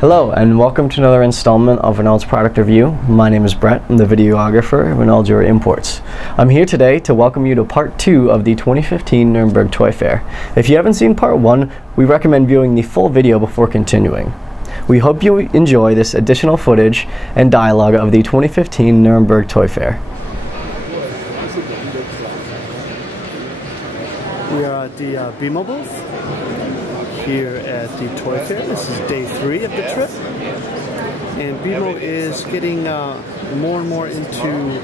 Hello and welcome to another installment of Reynolds Product Review. My name is Brett, I'm the videographer at Reynolds Jewelry Imports. I'm here today to welcome you to part 2 of the 2015 Nuremberg Toy Fair. If you haven't seen part 1, we recommend viewing the full video before continuing. We hope you enjoy this additional footage and dialogue of the 2015 Nuremberg Toy Fair. We are at the Bemo booth here at the Toy Fair. This is day 3 of the trip, and Bemo is getting more and more into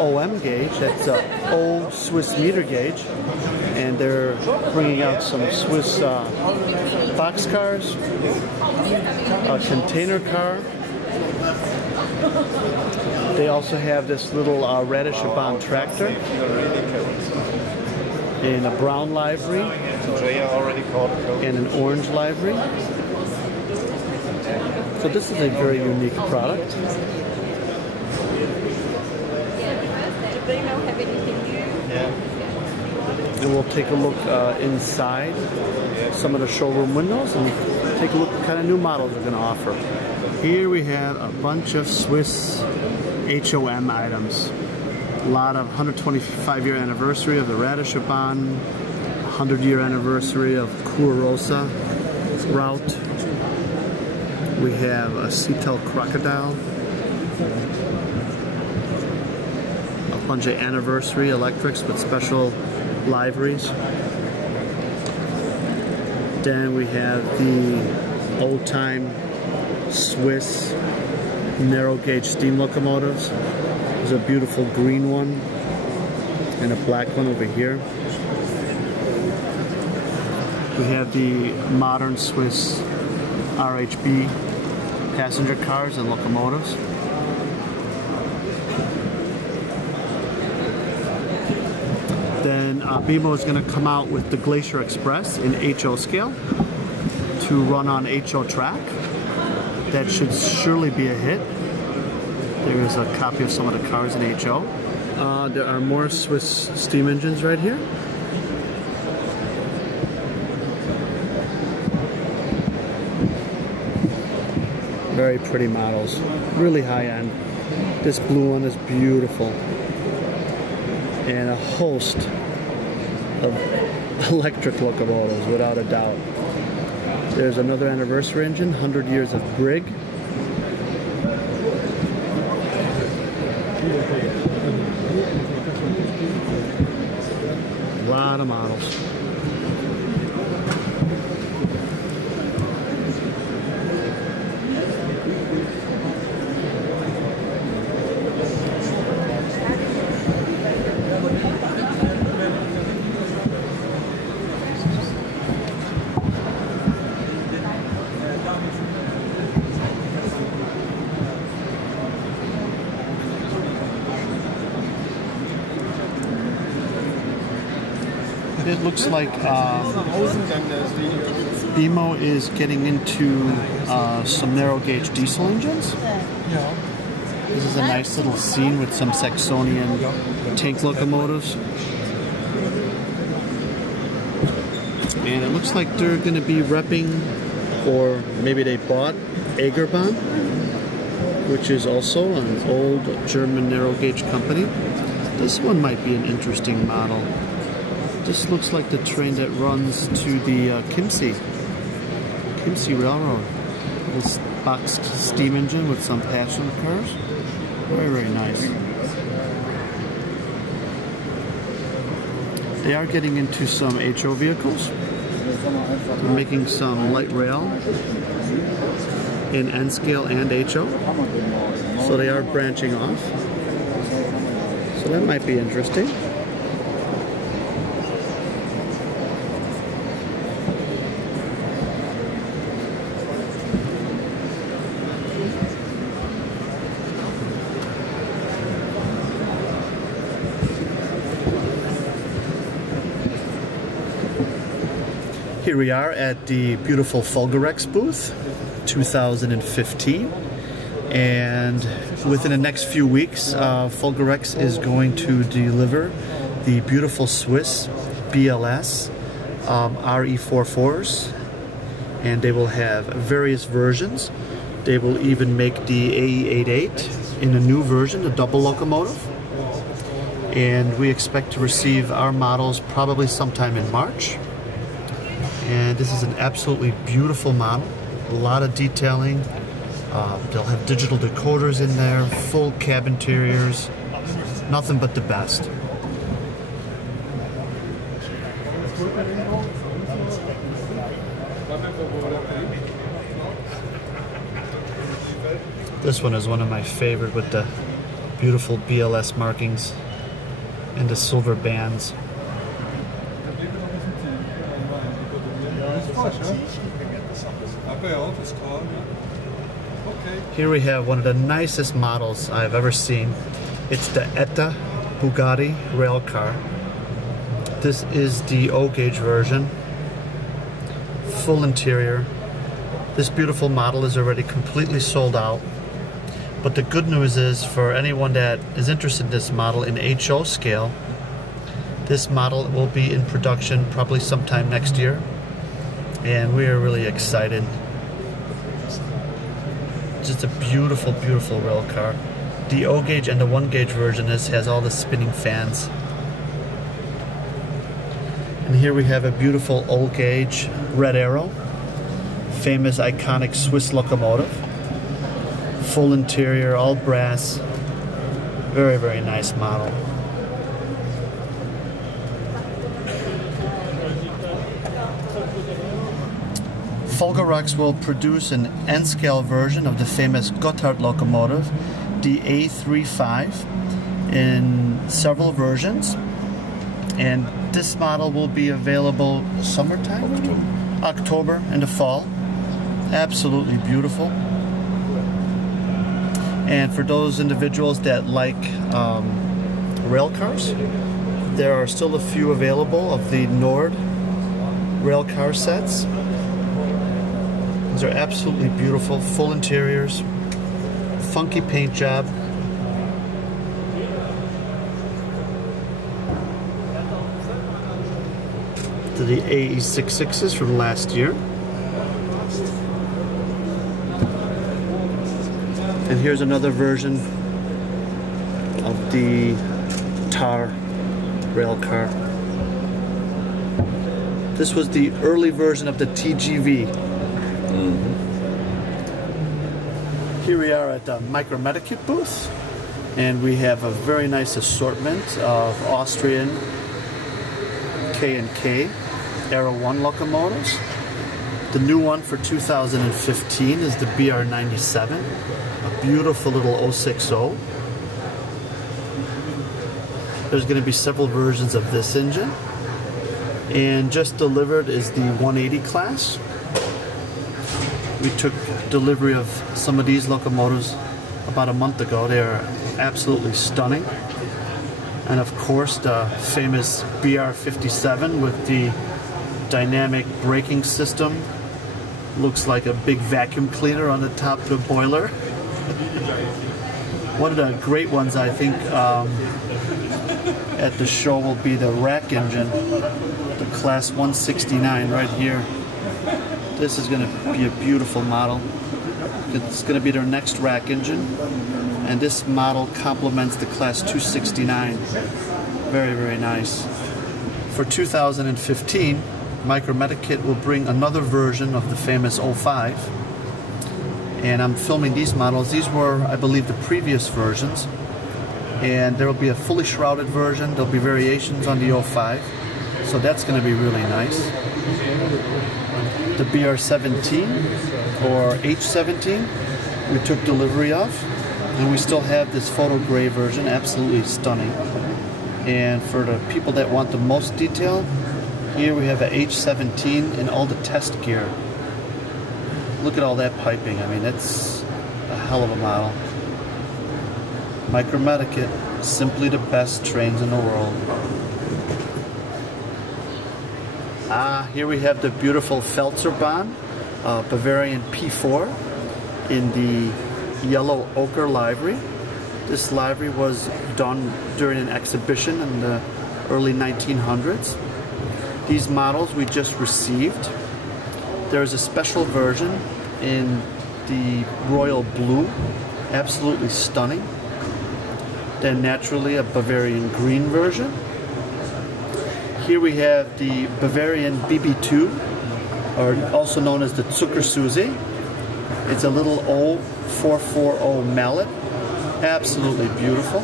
OM gauge. That's old Swiss meter gauge, and they're bringing out some Swiss box cars, a container car. They also have this little Radish-Bahn tractor in a brown livery and an orange livery. So this is a very unique product. Do Bemo have anything new? And we'll take a look inside some of the showroom windows and take a look at what kind of new models they're going to offer. Here we have a bunch of Swiss HOM items. A lot of 125-year anniversary of the Radish-Bahn, 100-year anniversary of Kurosa route. We have a Seatel crocodile, a bunch of anniversary electrics with special liveries. Then we have the old-time Swiss narrow gauge steam locomotives. There's a beautiful green one and a black one over here. We have the modern Swiss RHB passenger cars and locomotives. Then Bemo is going to come out with the Glacier Express in HO scale to run on HO track. That should surely be a hit. There's a copy of some of the cars in HO. There are more Swiss steam engines right here. Very pretty models, really high end. This blue one is beautiful. And a host of electric locomotives, without a doubt. There's another anniversary engine, 100 years of Brig. A lot of models. It looks like Bemo is getting into some narrow gauge diesel engines. This is a nice little scene with some Saxonian tank locomotives. And it looks like they're going to be repping, or maybe they bought, Egerbahn, which is also an old German narrow gauge company. This one might be an interesting model. This looks like the train that runs to the Chiemsee Railroad. This boxed steam engine with some passenger cars. Very, very nice. They are getting into some HO vehicles. They're making some light rail in N scale and HO. So they are branching off. So that might be interesting. Here we are at the beautiful Fulgar Rex booth, 2015, and within the next few weeks, Fulgar Rex is going to deliver the beautiful Swiss BLS RE44s and they will have various versions. They will even make the AE88 in a new version, a double locomotive. And we expect to receive our models probably sometime in March. And this is an absolutely beautiful model. A lot of detailing. They'll have digital decoders in there, full cab interiors. Nothing but the best. This one is one of my favorite with the beautiful BLS markings and the silver bands. Here we have one of the nicest models I've ever seen. It's the ETA Bugatti rail car. This is the O-gauge version. Full interior. This beautiful model is already completely sold out. But the good news is, for anyone that is interested in this model in HO scale, this model will be in production probably sometime next year. And we are really excited. Just a beautiful, beautiful rail car. The O-gauge and the 1-gauge version has all the spinning fans. And here we have a beautiful old gauge Red Arrow, famous iconic Swiss locomotive. Full interior, all brass. Very, very nice model. Fulgar Rex will produce an N-scale version of the famous Gotthard locomotive, the A35, in several versions. And this model will be available summertime? October in the fall. Absolutely beautiful. And for those individuals that like rail cars, there are still a few available of the Nord rail car sets. These are absolutely beautiful, full interiors, funky paint job. To the AE66s from last year. And here's another version of the TAR rail car. This was the early version of the TGV. Here we are at the Micro-metakit booth, and we have a very nice assortment of Austrian K&K Aero 1 locomotives. The new one for 2015 is the BR97, a beautiful little 060. There's going to be several versions of this engine, and just delivered is the 180 class. We took delivery of some of these locomotives about a month ago. They are absolutely stunning. And of course the famous BR57 with the dynamic braking system. Looks like a big vacuum cleaner on the top of the boiler. One of the great ones I think at the show will be the rack engine, the class 169 right here. This is going to be a beautiful model. It's going to be their next rack engine, and this model complements the class 269. Very, very nice. For 2015, Micro-metakit will bring another version of the famous 05, and I'm filming these models. These were, I believe, the previous versions, and there will be a fully shrouded version. There'll be variations on the 05, so that's going to be really nice. The BR17 or H17 we took delivery of, and we still have this photo gray version, absolutely stunning. And for the people that want the most detail, here we have a H17 in all the test gear. Look at all that piping. I mean, that's a hell of a model. Micro-metakit, simply the best trains in the world. Here we have the beautiful Pfälzerbahn, Bavarian P4 in the yellow ochre livery. This livery was done during an exhibition in the early 1900s. These models we just received, There is a special version in the royal blue, absolutely stunning. Then naturally a Bavarian green version. Here we have the Bavarian BB2, or also known as the Zuckersüße. It's a little 0440 mallet, absolutely beautiful.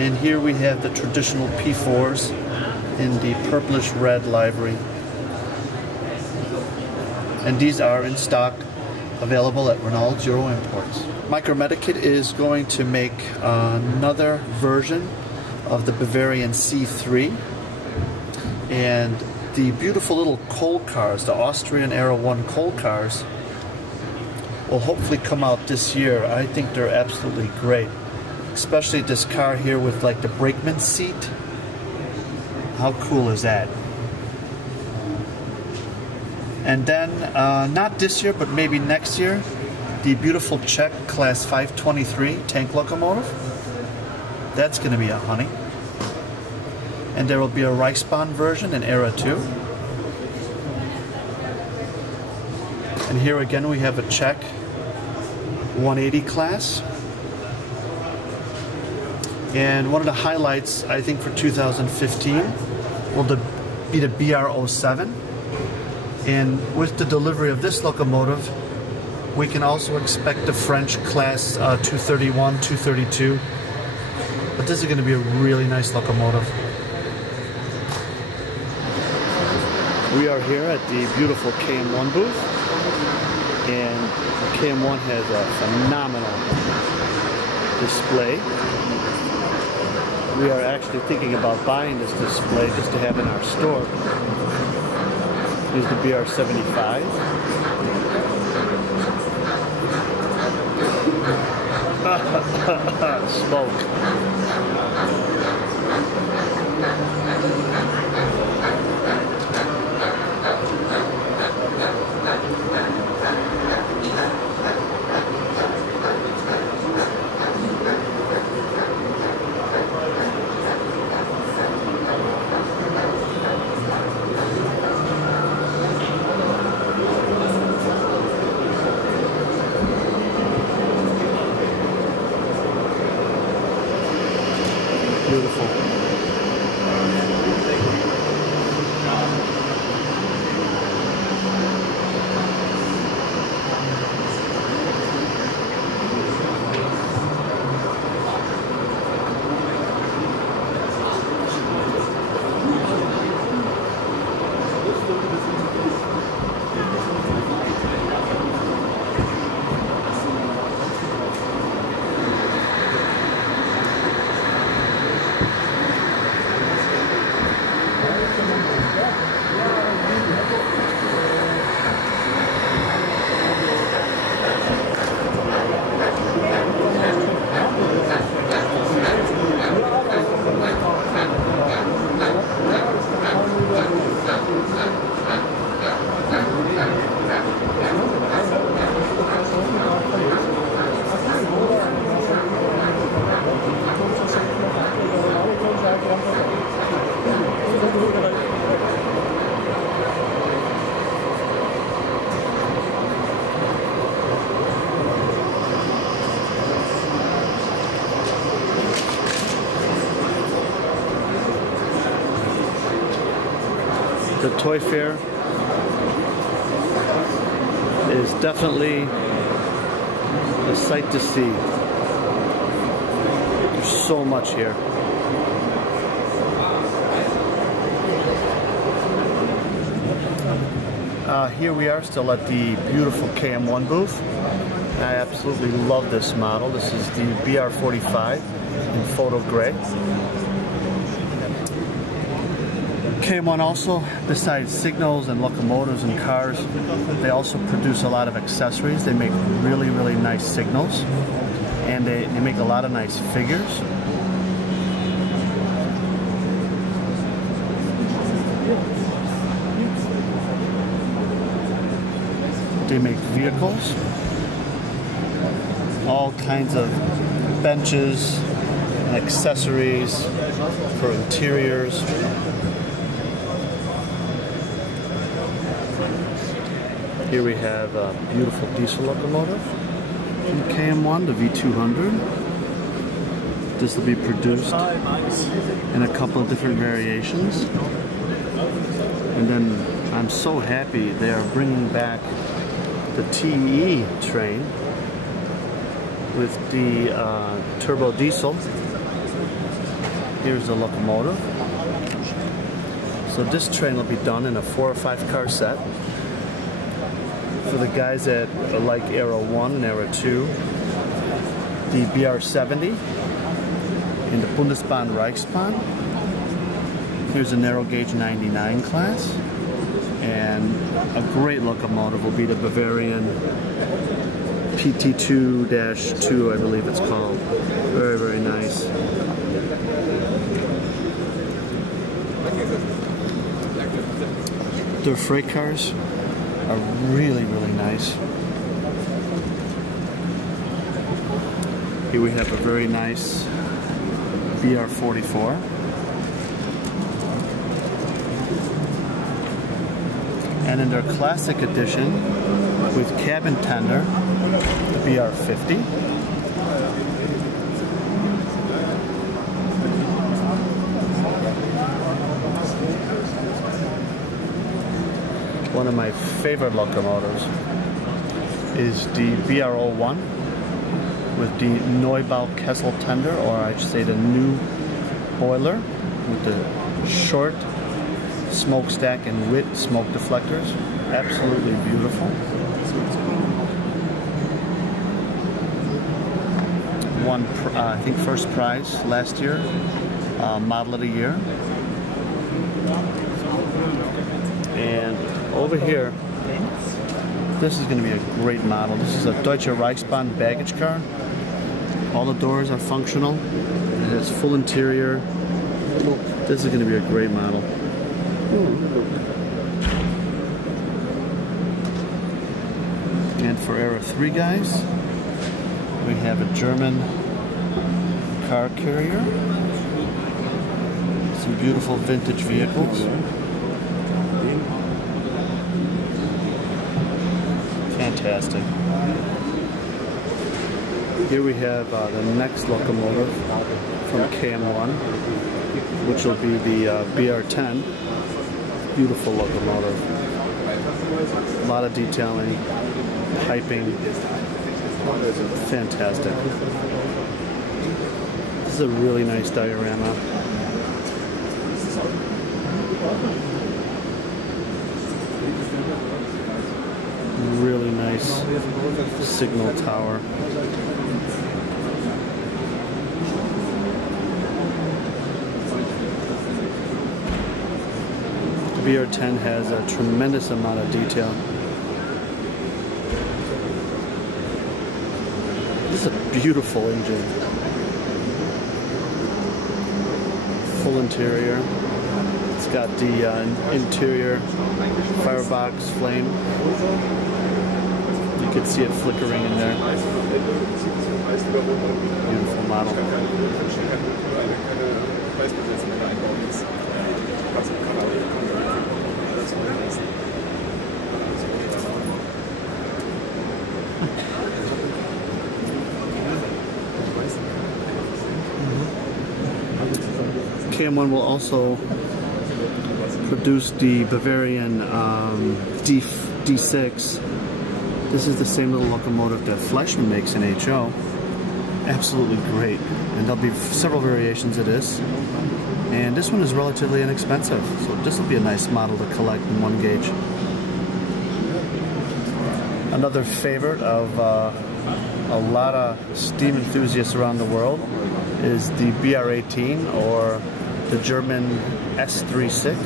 And here we have the traditional P4s in the purplish red livery. And these are in stock, available at Renault's Euro Imports. Micro-metakit is going to make another version of the Bavarian C3. And the beautiful little coal cars, the Austrian Aero 1 coal cars, will hopefully come out this year. I think they're absolutely great. Especially this car here with like the brakeman seat. How cool is that? And then, not this year, but maybe next year, the beautiful Czech Class 523 tank locomotive. That's going to be a honey. And there will be a Reichsbahn version in Era 2. And here again we have a Czech 180 class. And one of the highlights, I think, for 2015 will be the BR07. And with the delivery of this locomotive, we can also expect the French Class 231, 232. But this is going to be a really nice locomotive. We are here at the beautiful KM1 booth, and KM1 has a phenomenal display. We are actually thinking about buying this display just to have in our store. Here's the BR75. Smoke. Beautiful. The toy fair is definitely a sight to see. There's so much here. Here we are still at the beautiful KM1 booth. I absolutely love this model. This is the BR45 in photo gray. KM1 also, besides signals and locomotives and cars, they also produce a lot of accessories. They make really, really nice signals, and they make a lot of nice figures. They make vehicles, all kinds of benches and accessories for interiors. Here we have a beautiful diesel locomotive from KM1, the V200. This will be produced in a couple of different variations. And then I'm so happy they are bringing back the TE train with the turbo diesel. Here's the locomotive. So this train will be done in a 4 or 5 car set. For the guys that like Era 1 and Era 2, the BR70 in the Bundesbahn Reichsbahn. Here's a narrow gauge 99 class. And a great locomotive will be the Bavarian PT2-2, I believe it's called. Very, very nice. Their freight cars are really, really nice. Here we have a very nice BR44. And in their classic edition with cabin tender, the BR50. One of my favorite locomotives is the BR01 with the Neubau Kessel tender, or I should say the new boiler with the short smokestack and wit smoke deflectors. Absolutely beautiful. Won, I think, first prize last year, model of the year. And over here, this is going to be a great model. This is a Deutsche Reichsbahn baggage car. All the doors are functional. It has full interior. This is going to be a great model. And for Era 3 guys, we have a German car carrier. Some beautiful vintage vehicles. Fantastic. Here we have the next locomotive from KM1, which will be the BR10. Beautiful locomotive. A lot of detailing, piping. Fantastic. This is a really nice diorama. Really nice signal tower. The BR10 has a tremendous amount of detail. This is a beautiful engine. Full interior. It's got the interior firebox flame. You can see it flickering in there. Beautiful model. KM1 will also produce the Bavarian D6. This is the same little locomotive that Fleischmann makes in HO. Absolutely great. And there'll be several variations of this. And this one is relatively inexpensive, so this will be a nice model to collect in 1 gauge. Another favorite of a lot of steam enthusiasts around the world is the BR18, or the German S36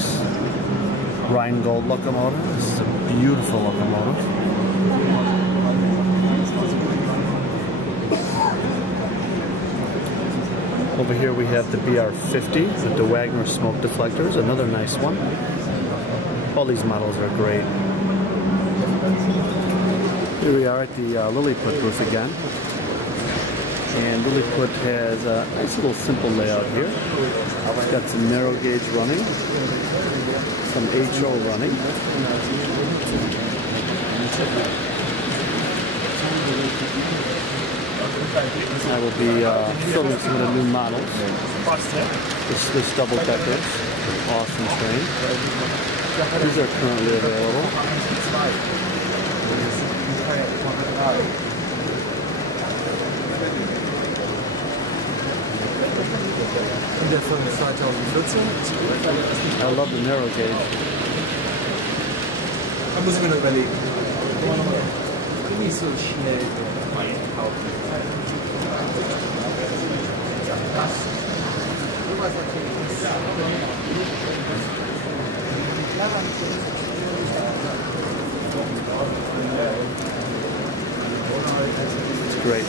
Rheingold locomotive. This is a beautiful locomotive. Over here we have the BR50 with the Wagner smoke deflectors, another nice one. All these models are great. Here we are at the Liliput booth again. And Liliput has a nice little simple layout here. It's got some narrow gauge running, some HO running. I will be filming some of the new models. This double deckers, awesome train. These are currently available. I love the narrow gauge. Da muss ich mir noch überlegen. Nicht so schnell einkaufen. It's great.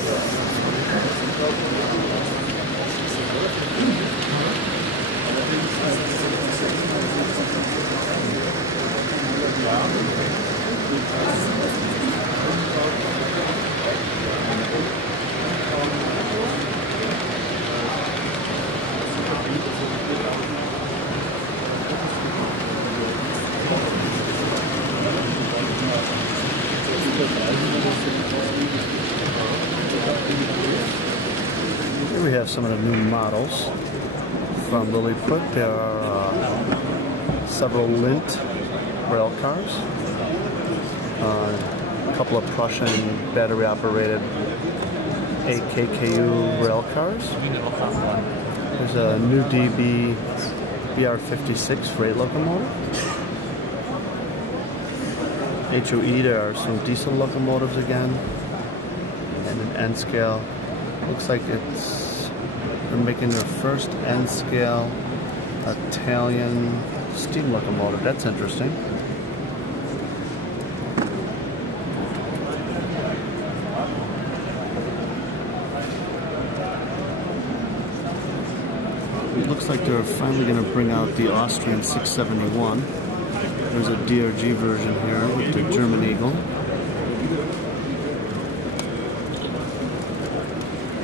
Here we have some of the new models from Liliput. There are several Lint rail cars, a couple of Prussian battery-operated AKKU rail cars. There's a new DB BR56 freight locomotive. HOE, there are some diesel locomotives again, and an N-scale. Looks like they're making their first N-scale Italian steam locomotive. That's interesting. It looks like they're finally going to bring out the Austrian 671. There's a DRG version here with the German Eagle.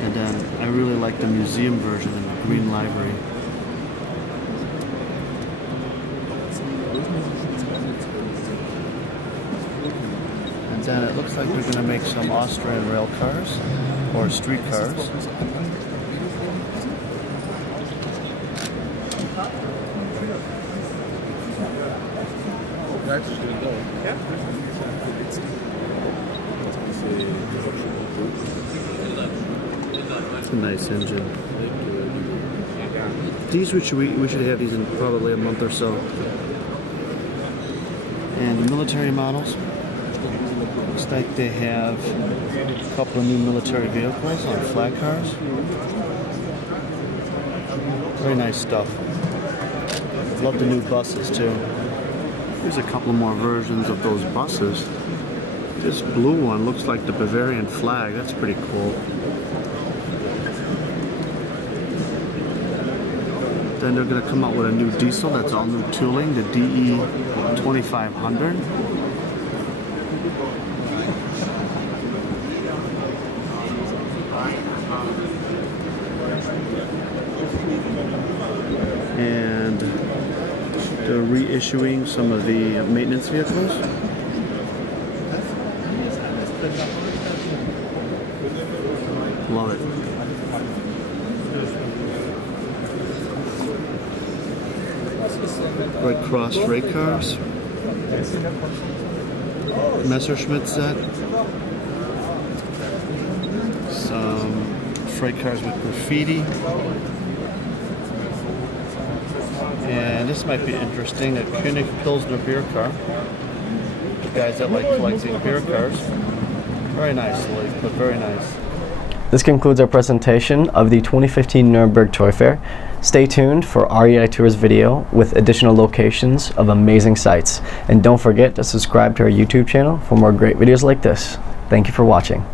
And then I really like the museum version in the green livery. And then it looks like they're going to make some Austrian rail cars or street cars. It's a nice engine. These we should have these in probably a month or so. And the military models. Looks like they have a couple of new military vehicles on flat cars. Very nice stuff. Love the new buses too. Here's a couple more versions of those buses. This blue one looks like the Bavarian flag. That's pretty cool. Then they're going to come out with a new diesel. That's all new tooling, the DE 2500. And they're reissuing some of the maintenance vehicles. Love it. Red Cross freight cars. Messerschmitt set. Some freight cars with graffiti. And this might be interesting, a König Pilsner beer car. The guys that like collecting beer cars. Very nicely, but very nice. This concludes our presentation of the 2015 Nuremberg Toy Fair. Stay tuned for REI Tours video with additional locations of amazing sites. And don't forget to subscribe to our YouTube channel for more great videos like this. Thank you for watching.